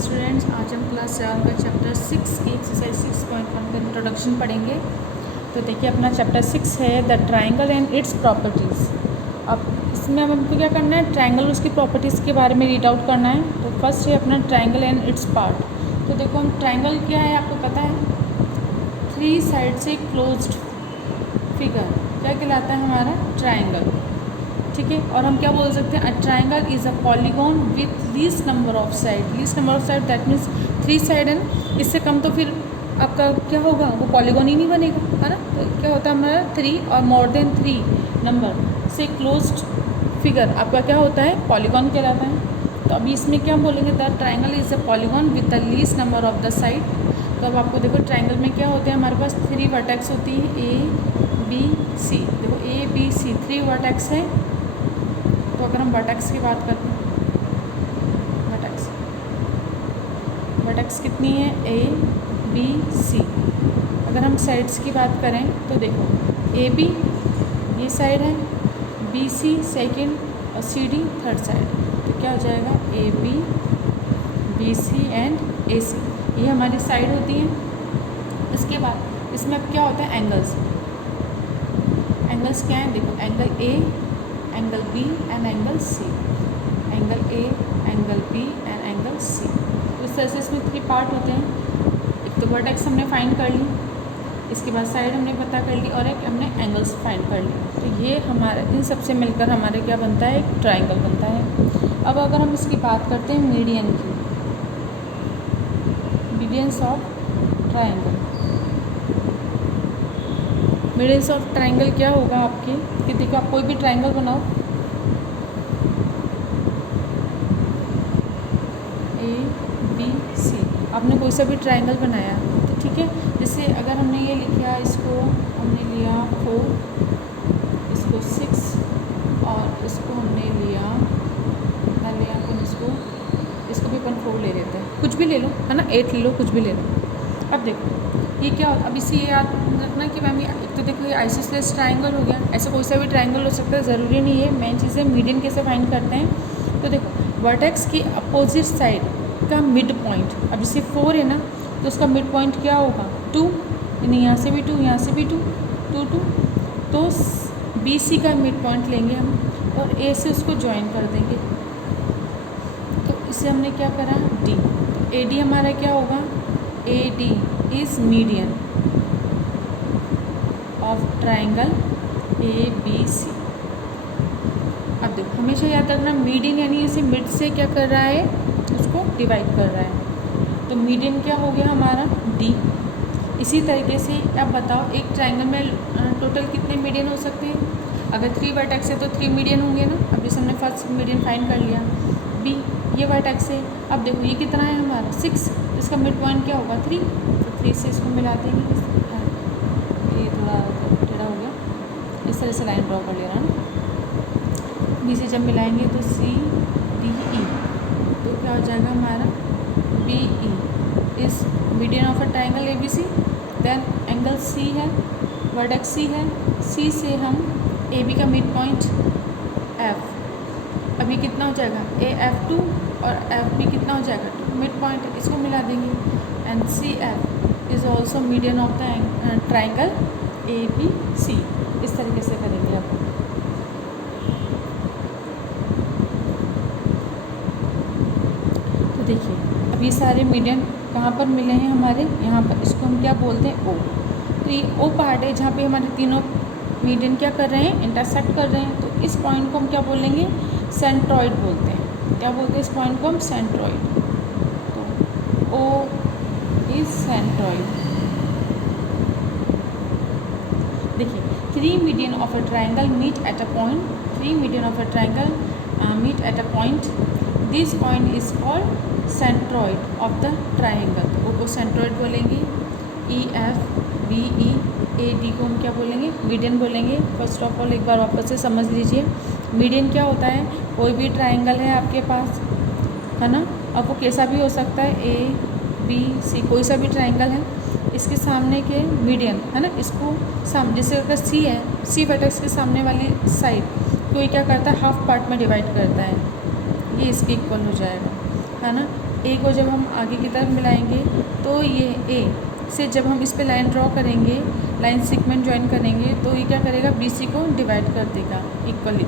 Students, आज हम class 7 का चैप्टर 6 की एक्सरसाइज 6.1 का इंट्रोडक्शन पढ़ेंगे। तो देखिए अपना चैप्टर 6 है the triangle and it's properties. अब इसमें अब हमको क्या करना है, ट्राइंगल उसकी प्रॉपर्टीज़ के बारे में रीड आउट करना है। तो फर्स्ट है अपना ट्राइंगल एंड इट्स पार्ट। तो देखो हम ट्राइंगल क्या है आपको पता है, 3 साइड से क्लोज्ड फिगर क्या कहलाता है हमारा ट्राइंगल, ठीक है। और हम क्या बोल सकते हैं, a triangle is a polygon with least number of side. Least number of side that means 3 side है ना, इससे कम तो फिर आपका क्या होगा, वो पॉलीगॉन ही नहीं बनेगा, है ना। तो क्या होता है हमारा 3 और मोर देन 3 नंबर से क्लोज्ड फिगर आपका क्या होता है, पॉलीगॉन कहलाता है। तो अभी इसमें क्या बोलेंगे, the triangle is a polygon with the least number of the side. तो अब आपको देखो ट्राइंगल में क्या होते हैं, हमारे पास 3 वर्टेक्स होती है, ए बी सी। देखो ए बी सी 3 वर्टेक्स है। तो अगर हम वर्टेक्स की बात करते हैं, वर्टेक्स कितनी है, ए बी सी। अगर हम साइड्स की बात करें तो देखो ए बी ये साइड है, बी सी सेकेंड और सी डी थर्ड साइड। तो क्या हो जाएगा, A B B C and A C, ये हमारी साइड होती है। इसके बाद इसमें अब क्या होता है, एंगल्स। एंगल्स क्या है, देखो angle A, angle B and angle C. Angle A, angle B and angle C. तो इस तरह से इसमें 3 पार्ट होते हैं। एक तो वर्टेक्स हमने फाइंड कर ली, इसके बाद साइड हमने पता कर ली, और एक हमने एंगल्स फाइंड कर ली। तो ये हमारे इन सबसे मिलकर हमारे क्या बनता है, एक ट्राइंगल बनता है। अब अगर हम इसकी बात करते हैं मीडियन की, medians of triangle. Medians of triangle क्या होगा आपकी, कि देखो आप कोई भी ट्राइंगल बनाओ, ए बी सी, आपने कोई सा भी ट्राइंगल बनाया तो ठीक है। जैसे अगर हमने ये लिखा, इसको हमने लिया 4, इसको 6 और इसको हमने लिया, पहले अपन इसको भी अपन 4 ले लेते हैं, कुछ भी ले लो, है ना, 8 ले लो, कुछ भी ले लो। अब देखो ये क्या होता है, अब इसे ये याद रखना कि मैम एक तो देखो ये आइसोसेलेस ट्राइंगल हो गया, ऐसा कोई सा भी ट्राइंगल हो सकता है, ज़रूरी नहीं है। मेन चीज़ है मीडियन कैसे फाइंड करते हैं। तो देखो वर्टेक्स की अपोजिट साइड का मिड पॉइंट, अब जैसे 4 है ना, तो उसका मिड पॉइंट क्या होगा, 2, यानी यहाँ से भी 2, यहाँ से भी 2, 2 2। तो बी सी का मिड पॉइंट लेंगे हम और ए से उसको ज्वाइन कर देंगे। तो इसे हमने क्या करा, डी। तो ए डी हमारा क्या होगा, A D is median of triangle A B C. अब देखो हमेशा याद रखना, मीडियन यानी इसे मिड से क्या कर रहा है, उसको डिवाइड कर रहा है। तो मीडियन क्या हो गया हमारा, डी। इसी तरीके से अब बताओ एक ट्राइंगल में टोटल कितने मीडियन हो सकते हैं। अगर 3 वर्टेक्स है तो 3 मीडियन होंगे ना। अब जैसे हमने फर्स्ट मीडियन फाइंड कर लिया, बी ये वर्टेक्स है। अब देखो ये कितना है हमारा 6, इसका मिड पॉइंट क्या होगा 3, तो 3 से इसको मिला देंगे। ये थोड़ा टेढ़ा हो गया, इस तरह से लाइन ड्रॉ कर लेना ना। बी से जब मिलाएंगे तो सी डी ई, तो क्या हो जाएगा हमारा, B E is median of a triangle A B C. Then angle C है, वर्टेक्स सी है, सी से हम ए बी का मिड पॉइंट एफ, अभी कितना हो जाएगा, ए एफ 2 और एफ बी कितना हो जाएगा 2, मिड पॉइंट इसको मिला देंगे। And C F is also median of the triangle A B C. इस तरीके से करेंगे आप। तो देखिए अब ये सारे मीडियन कहाँ पर मिले हैं हमारे, यहाँ पर, इसको हम क्या बोलते हैं, ओ। तो ये ओ पार्ट है जहाँ पे हमारे तीनों मीडियन क्या कर रहे हैं, इंटरसेक्ट कर रहे हैं। तो इस पॉइंट को हम क्या बोलेंगे, सेंट्रॉइड बोलते हैं। क्या बोलते हैं इस पॉइंट को हम, सेंट्रॉइड। तो ओ इज सेंट्रॉइड। देखिए 3 median of a triangle meet at a point, 3 median of a triangle meet at a point, this point is called centroid of the triangle. O को सेंट्रॉइड बोलेंगे, E F B E A D को हम क्या बोलेंगे, median बोलेंगे। First of all एक बार वापस से समझ लीजिए, मीडियन क्या होता है, कोई भी ट्राइंगल है आपके पास, है ना, अब वो कैसा भी हो सकता है, ए बी सी कोई सा भी ट्राइंगल है, इसके सामने के मीडियन है ना, इसको जैसे अगर सी है, सी वर्टेक्स के सामने वाली साइड कोई क्या करता है, हाफ पार्ट में डिवाइड करता है, ये इसके इक्वल हो जाएगा, है ना। ए को जब हम आगे की तरफ मिलाएंगे तो ये ए से जब हम इस पे लाइन ड्रॉ करेंगे, लाइन सीक्वेंस ज्वाइन करेंगे, तो ये क्या करेगा, बी सी को डिवाइड कर देगा इक्वली,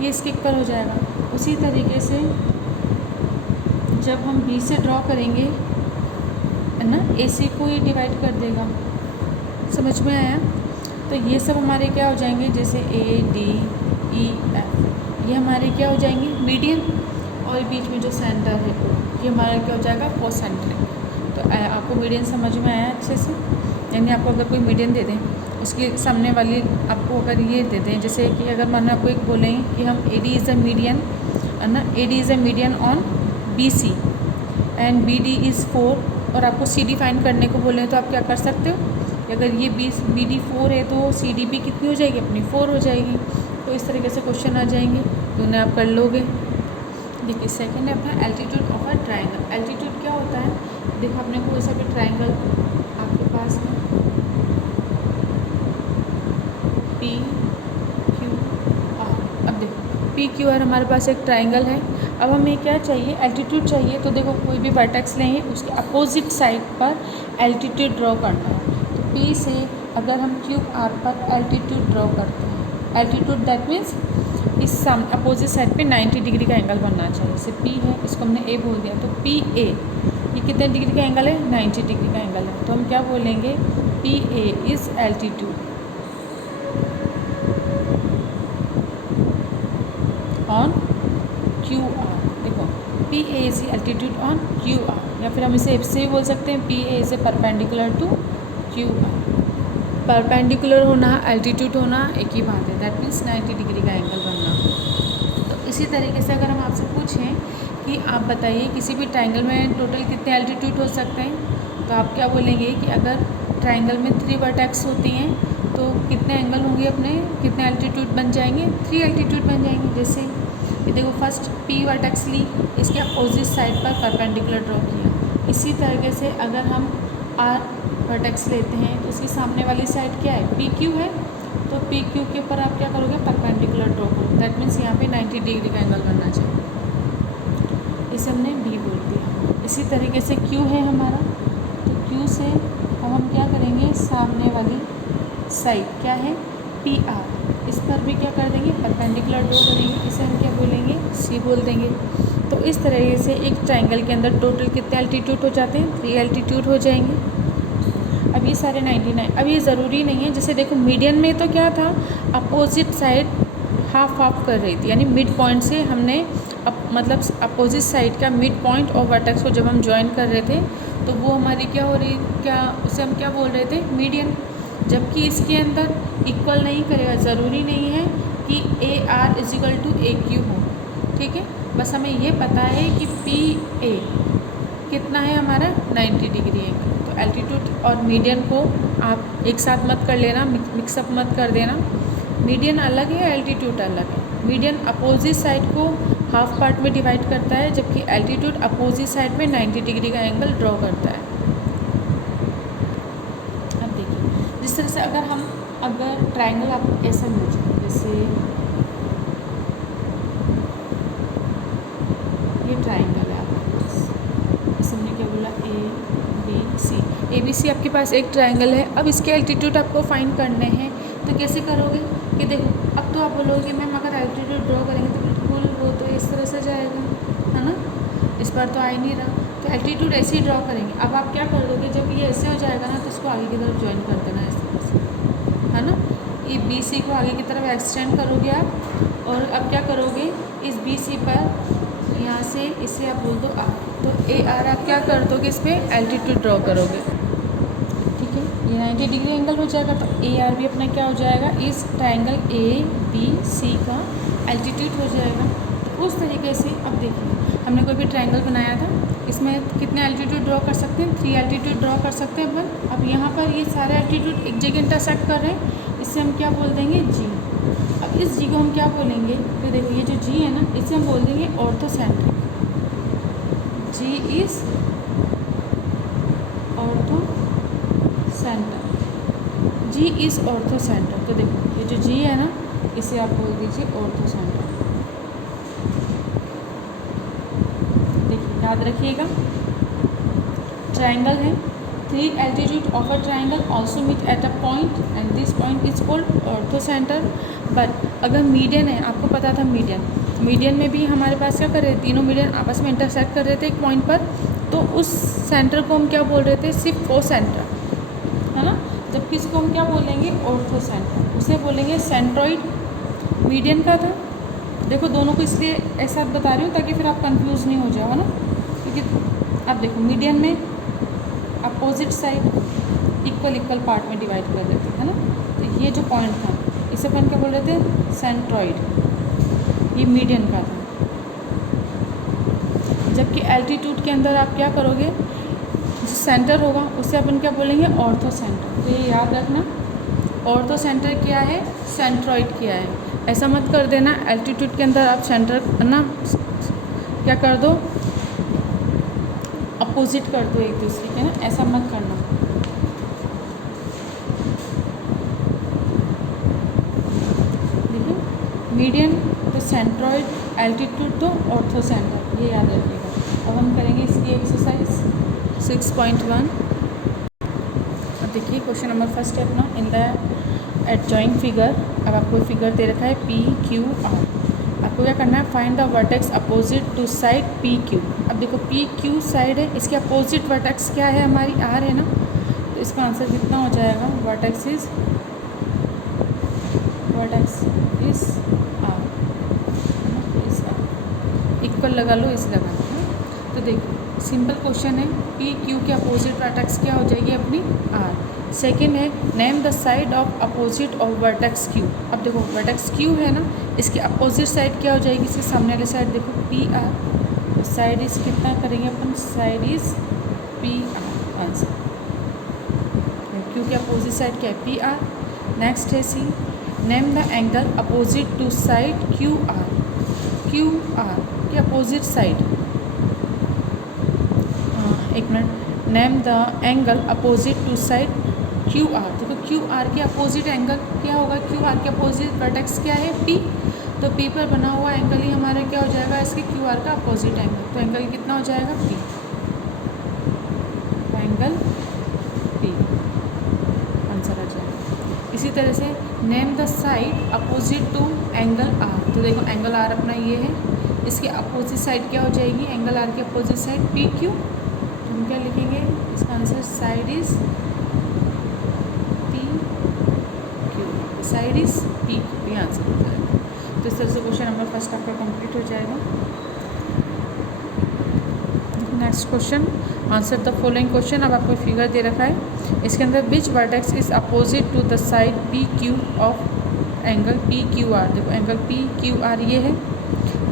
ये इसके इक्वल हो जाएगा। उसी तरीके से जब हम बी से ड्रॉ करेंगे है ना, ए सी को ये डिवाइड कर देगा। समझ में आया? तो ये सब हमारे क्या हो जाएंगे, जैसे ए डी ई एफ, ये हमारे क्या हो जाएंगे, मीडियन, और बीच में जो सेंटर है ये हमारा क्या हो जाएगा, कोसेंट्रिक। तो आपको मीडियन समझ में आया अच्छे से? यानी आपको अगर कोई मीडियन दे दें, उसके सामने वाली आपको अगर ये दे दें, जैसे कि अगर मानो आपको एक बोलें कि हम A D is a median है ना, A D is a median on B C and B D is 4, और आपको सी डी फाइंड करने को बोलें तो आप क्या कर सकते हो, अगर ये बी डी 4 है तो सी डी भी कितनी हो जाएगी, अपनी 4 हो जाएगी। तो इस तरीके से क्वेश्चन आ जाएंगे, तो उन्हें आप कर लोगे। देखिए सेकंड है अपना altitude of a triangle. Altitude क्या होता है, देखो अपने को ऐसा भी ट्राइंगल आपके पास है पी क्यू आर। अब देखो पी क्यू आर हमारे पास एक ट्राइंगल है। अब हमें क्या चाहिए, एल्टीट्यूड चाहिए। तो देखो कोई भी वर्टेक्स लेंगे, उसके अपोजिट साइड पर एल्टीट्यूड ड्रॉ करना है। तो पी से अगर हम क्यू आर पर एल्टीट्यूड ड्रॉ करते हैं, एल्टीट्यूड दैट मीन्स इस अपोजिट साइड पे 90 डिग्री का एंगल बनना चाहिए। जैसे पी है, इसको हमने ए बोल दिया, तो पी ए ये कितने डिग्री का एंगल है, 90 डिग्री का एंगल है। तो हम क्या बोलेंगे, P A is altitude on Q R. देखो P A is altitude on Q R, या फिर हम इसे इससे भी बोल सकते हैं, P A is a perpendicular to Q R. Perpendicular होना, एल्टीट्यूड होना एक ही बात है, दैट मीन्स 90 डिग्री का एंगल बनना। तो इसी तरीके से अगर हम आपसे पूछें कि आप बताइए किसी भी ट्राइंगल में टोटल कितने एल्टीट्यूड हो सकते हैं, तो आप क्या बोलेंगे कि अगर ट्राइंगल में 3 वर्टेक्स होती हैं तो कितने एंगल होंगे, अपने कितने एल्टीट्यूड बन जाएंगे, 3 एल्टीट्यूड बन जाएंगे। जैसे ये देखो फर्स्ट पी वर्टेक्स ली, इसके अपोजिट साइड पर परपेंडिकुलर ड्रॉ किया। इसी तरीके से अगर हम आर वर्टेक्स लेते हैं तो इसकी सामने वाली साइड क्या है, पी क्यू है, तो पी क्यू के ऊपर आप क्या करोगे, परपेंडिकुलर ड्रॉ करोगे। दैट मीन्स यहाँ पे 90 डिग्री का एंगल बनना चाहिए, इसे हमने बी बोल दिया। इसी तरीके से क्यू है हमारा, तो क्यू से अब हम क्या करेंगे, सामने वाली साइड क्या है, पी आर, इस पर भी क्या कर देंगे, परपेंडिकुलर ड्रॉ करेंगे, इसे हम क्या बोलेंगे, सी बोल देंगे। तो इस तरीके से एक ट्राइंगल के अंदर टोटल कितने एल्टीट्यूड हो जाते हैं, 3 एल्टीट्यूड हो जाएंगे। अब ये सारे 99, अब ये ज़रूरी नहीं है। जैसे देखो मीडियन में तो क्या था, अपोजिट साइड हाफ हाफ कर रही थी, यानी मिड पॉइंट से हमने मतलब अपोजिट साइड का मिड पॉइंट और वर्टेक्स को जब हम ज्वाइन कर रहे थे तो वो हमारी क्या हो रही, क्या उसे हम क्या बोल रहे थे, मीडियन। जबकि इसके अंदर इक्वल नहीं करेगा, ज़रूरी नहीं है कि A R is equal to A Q हो, ठीक है। बस हमें ये पता है कि पी ए कितना है हमारा, 90 डिग्री एंगल। तो एल्टीट्यूड और मीडियन को आप एक साथ मत कर लेना, मिक्सअप मत कर देना। मीडियन अलग है, एल्टीट्यूड अलग है। मीडियन अपोजिट साइड को हाफ पार्ट में डिवाइड करता है, जबकि एल्टीट्यूड अपोजिट साइड में 90 डिग्री का एंगल ड्रॉ करता है। अब देखिए जिस तरह से अगर ट्राइंगल आप ऐसा मिल जाए, जैसे ये ट्राइंगल है आपके पास, इसे हमने क्या बोला, ए बी सी आपके पास एक ट्राइंगल है। अब इसके एल्टीट्यूड आपको फाइंड करने हैं, तो कैसे करोगे कि देखो अब तो आप बोलोगे मैम अगर एल्टीट्यूड ड्रॉ करेंगे तो बिल्कुल वो तो इस तरह से जाएगा, है ना, इस बार तो आ ही नहीं रहा। तो एल्टीट्यूड ऐसे ही ड्रॉ करेंगे। अब आप क्या कर दोगे, जब ये ऐसे हो जाएगा ना तो इसको आगे की तरफ ज्वाइन कर देना इस तरह से, है ना। ये बी सी को आगे की तरफ एक्सटेंड करोगे आप, और अब क्या करोगे, इस बी सी पर यहाँ से इसे आप बोल दो आर, तो ए आर आप क्या कर दोगे, इस पर एल्टीट्यूड ड्रॉ करोगे, ठीक है। ये 90 डिग्री एंगल हो जाएगा, तो ए आर भी अपना क्या हो जाएगा, इस ट्राइंगल ए बी सी का एल्टीट्यूड हो जाएगा। तो उस तरीके से अब देखिए हमने कोई भी ट्राइंगल बनाया था, इसमें कितने एल्टीट्यूड ड्रॉ कर सकते हैं, 3 एल्टीट्यूड ड्रॉ कर सकते हैं अपन। अब यहाँ पर ये सारे एल्टीट्यूड एक जगह इंटरसेक्ट कर रहे हैं, इससे हम क्या बोल देंगे, जी। अब इस जी को हम क्या बोलेंगे, तो देखो ये जो जी है ना, इसे हम बोल देंगे orthocentric. G is orthocentre, G is orthocentre. तो देखो ये जो जी है ना, इसे आप बोल दीजिए ऑर्थो सेंटर। देखिए याद रखिएगा। ट्राइंगल है, 3 altitude of a triangle also meet at a point and this point is called orthocentre. But अगर मीडियन है, आपको पता था मीडियन में भी हमारे पास क्या कर रहे थे, तीनों मीडियन आपस में इंटरसेक्ट कर रहे थे एक पॉइंट पर, तो उस सेंटर को हम क्या बोल रहे थे, सिर्फ को सेंटर, है ना। जबकि इसको हम क्या बोलेंगे, ऑर्थो सेंटर, उसे बोलेंगे सेंट्रॉइड। मीडियन का था, देखो दोनों को इसलिए ऐसा बता रही हूँ ताकि फिर आप कंफ्यूज नहीं हो जाओ, है ना। क्योंकि आप देखो मीडियन में अपोजिट साइड इक्वल पार्ट में डिवाइड कर देते हैं, है ना। तो ये जो पॉइंट था इसे अपन क्या बोल रहे थे, सेंट्रॉइड, ये मीडियन का था। जबकि एल्टीट्यूड के अंदर आप क्या करोगे, जो सेंटर होगा उसे अपन क्या बोलेंगे, ऑर्थो सेंटर। तो ये याद रखना, ऑर्थो सेंटर क्या है, सेंट्रॉइड क्या है। ऐसा मत कर देना एल्टीट्यूड के अंदर आप सेंटर ना क्या कर दो, अपोजिट कर दो एक दूसरे के, ना ऐसा मत करना। देखिए मीडियन तो सेंट्रॉइड, एल्टीट्यूड तो ऑर्थो सेंटर, ये याद रखिएगा। अब हम करेंगे इसकी एक्सरसाइज 6.1। अब देखिए क्वेश्चन नंबर फर्स्ट है अपना, इन द एडजॉइंट फिगर। अब आपको फिगर दे रखा है PQR। आपको क्या करना है, find the vertex opposite to side PQ। अब देखो PQ साइड है, इसके अपोजिट वर्टेक्स क्या है, हमारी R है ना। तो इसका आंसर कितना हो जाएगा, वर्टेक्स इज R, इक्वल लगा लो, इस लगा लो। तो देखो सिंपल क्वेश्चन है, PQ के अपोजिट वर्टेक्स क्या हो जाएगी अपनी R। सेकेंड है, name the side of opposite of vertex Q। अब देखो वर्टेक्स Q है ना, इसके अपोजिट साइड क्या हो जाएगी, इसके सामने वाली साइड देखो PR, साइड इज कितना करेंगे अपन, side is PR answer. Q के अपोजिट साइड क्या है, PR। नेक्स्ट है C, name the angle opposite to side QR के अपोजिट साइड, एक मिनट, name the angle opposite to side QR। देखो QR के अपोजिट एंगल क्या होगा, QR के अपोजिट वर्टेक्स क्या है, P। तो P पर बना हुआ एंगल ही हमारा क्या हो जाएगा, इसके QR का अपोजिट एंगल। तो एंगल कितना हो जाएगा, P, तो एंगल P आंसर आ जाएगा। इसी तरह से name the side opposite to angle R। तो देखो एंगल R अपना ये है, इसके अपोजिट साइड क्या हो जाएगी, एंगल R के अपोजिट साइड PQ। हम क्या लिखेंगे, इसका answer side is PQ, side is PQ, ये आंसर हो जाएगा। तो इस तरह से क्वेश्चन नंबर फर्स्ट आपका कंप्लीट हो जाएगा। Next question, answer the following question. अब आपको फिगर दे रखा है, इसके अंदर which vertex is opposite to the side PQ of angle PQR। देखो एंगल PQR ये है,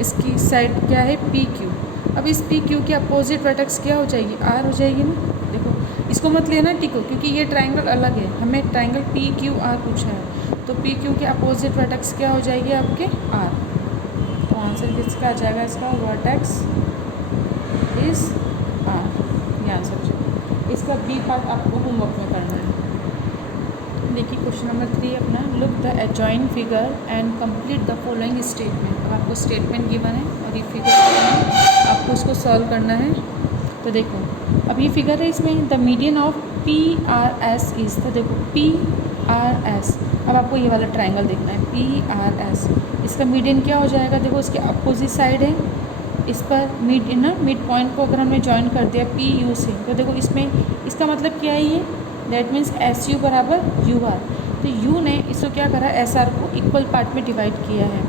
इसकी साइड क्या है, PQ। अब इस PQ के अपोजिट वर्टेक्स क्या हो जाएगी, R हो जाएगी ना। देखो इसको मत लेना टिको, क्योंकि ये ट्राइंगल अलग है, हमें ट्राइंगल PQR पूछा है। तो PQ के अपोजिट वर्टेक्स क्या हो जाएगी आपके, R। तो आंसर किसका आ जाएगा, इसका वर्टेक्स इज R, ये आंसर हो जाएगा। इसका B पार्ट आपको होमवर्क में करना है। देखिए क्वेश्चन नंबर 3 अपना, look the adjoint figure and complete the following statement. अब आपको स्टेटमेंट गिवन है और ये फिगर आपको इसको सॉल्व करना है। तो देखो अब ये फिगर है, इसमें the median of PRS is, तो देखो PRS, अब आपको ये वाला ट्राइंगल देखना है PRS, इसका मीडियन क्या हो जाएगा, देखो इसके अपोजिट साइड है, इस पर मिड पॉइंट को अगर हमने ज्वाइन कर दिया PU से, तो देखो इसमें इसका मतलब क्या है, ये दैट मीन्स SU बराबर UR। तो U ने इसको क्या करा, SR को इक्वल पार्ट में डिवाइड किया है,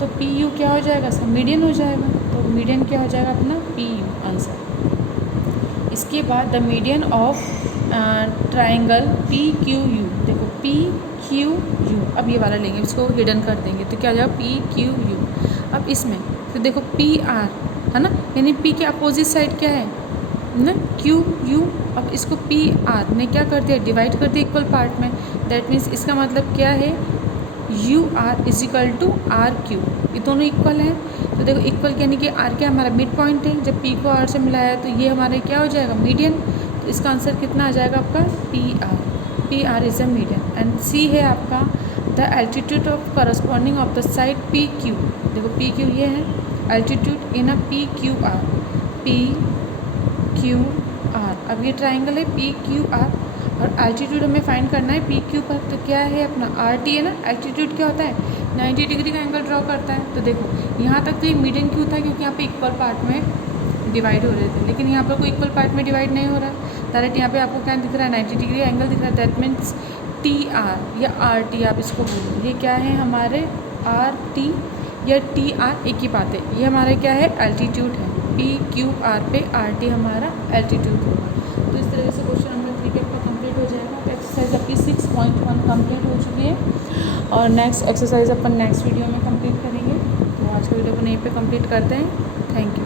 तो PU क्या हो जाएगा, इसका मीडियन हो जाएगा। तो मीडियन क्या हो जाएगा अपना, PU आंसर। इसके बाद the median of triangle PQU, देखो PQU, अब ये वाला लेंगे, इसको हिडन कर देंगे, तो क्या हो जाएगा PQU। अब इसमें तो देखो PR है ना, यानी P के अपोजिट साइड क्या है ना, QU। अब इसको PR ने क्या कर दिया, डिवाइड कर दिया इक्वल पार्ट में, दैट मीन्स इसका मतलब क्या है, UR is equal to RQ, ये दोनों इक्वल हैं। तो देखो इक्वल यानी कि R क्या हमारा मिड पॉइंट है, जब P को R से मिलाया है तो ये हमारे क्या हो जाएगा, मीडियन। तो इसका आंसर कितना आ जाएगा आपका, PR is a median. And C है आपका, the altitude of corresponding of the side PQ। देखो PQ ये है, एल्टीट्यूड इन अ PQR, क्यू आर। अब ये ट्राइंगल है पी क्यू आर और एल्टीट्यूड हमें फाइंड करना है पी क्यू पर। तो क्या है अपना आर टी है ना। एल्टीट्यूड क्या होता है 90 डिग्री का एंगल ड्रॉ करता है। तो देखो यहाँ तक तो ये मीडियन क्यों था क्योंकि यहाँ पे इक्वल पार्ट में डिवाइड हो रहे थे, लेकिन यहाँ पर कोई इक्वल पार्ट में डिवाइड नहीं हो रहा है। डायरेक्ट यहाँ पे आपको क्या दिख रहा है 90 डिग्री एंगल दिख रहा है। दैट मीन्स टी आर या आर टी आप इसको बोलो। ये क्या है हमारे आर टी या टी आर एक ही बात है। ये हमारा क्या है एल्टीट्यूड है। पी क्यू आर पे आर टी हमारा एल्टीट्यूड होगा। तो इस तरह से क्वेश्चन नंबर 3 आपका कंप्लीट हो जाएगा। तो एक्सरसाइज आपकी 6.1 कंप्लीट हो चुकी है और नेक्स्ट एक्सरसाइज अपन नेक्स्ट वीडियो में कंप्लीट करेंगे। तो आज का वीडियो अपन यहीं पे कंप्लीट करते हैं। Thank you.